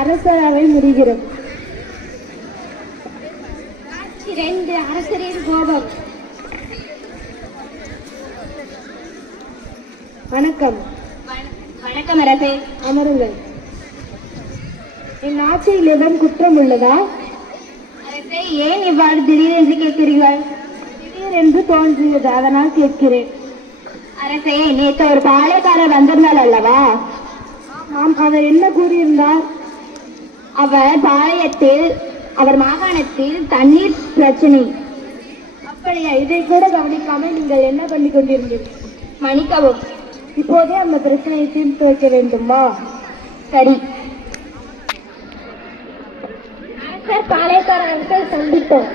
அரசராவை முடிகிறது. 2 அரசரின் கோபம். வணக்கம். வணக்கம் அரசே. அமருங்கள். என் ஆட்சியில் ஏதும் குற்றம் உள்ளதா? அரசே, ஏன் இவ்வாறு திடீரென்று கேட்கிறீர்கள்? திடீரென்று தோன்றியது, அதனால் கேட்கிறேன். அரசே, நேற்று ஒரு பாளையக்காரர் வந்திருந்தாள் அல்லவா? ஆம், அவர் என்ன கூறியிருந்தார்? அவர் மாகாணத்தில் தண்ணீர் பிரச்சனை. அப்படியா? இதை கூட கவனிக்காமல் நீங்கள் என்ன பண்ணி கொண்டிருந்தீர்கள்? மன்னிக்கவும். இப்போதே அந்த பிரச்சனையை தீர்த்து வைக்க வேண்டுமா? சரி. அரசர் பாளையக்காரர்களை சந்தித்தோம்.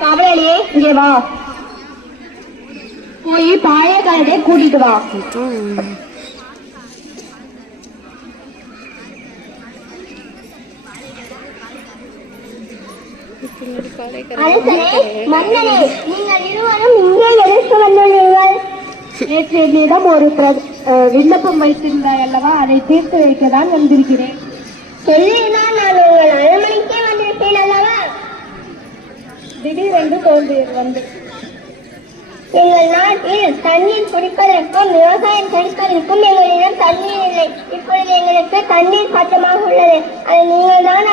காவலாளியே, இங்கே வா. போய் பாளையக்காரரை கூட்டிட்டு வா. மன்னனே, நீங்கள் இருவரும் இங்கே எதற்கு வந்துள்ளீர்கள்? நேற்று என்னிடம் ஒரு விண்ணப்பம் வைத்திருந்தாய் அல்லவா, அதை தீர்த்து வைக்கதான் வந்திருக்கிறேன். சொல்லிதான் நான் உங்கள் அரண்மனைக்கே வந்திருப்பேன் அல்லவா? திடீரென்று தோன்றியது வந்து. எங்கள் நாட்டில் தண்ணீர் குடிப்பதற்கும் விவசாயம் செழிப்பதற்கும் எங்களிடம் தண்ணீர் இல்லை. இப்பொழுது எங்களுக்கு தண்ணீர் பஞ்சமாக உள்ளது. அதை நீங்கள் தான்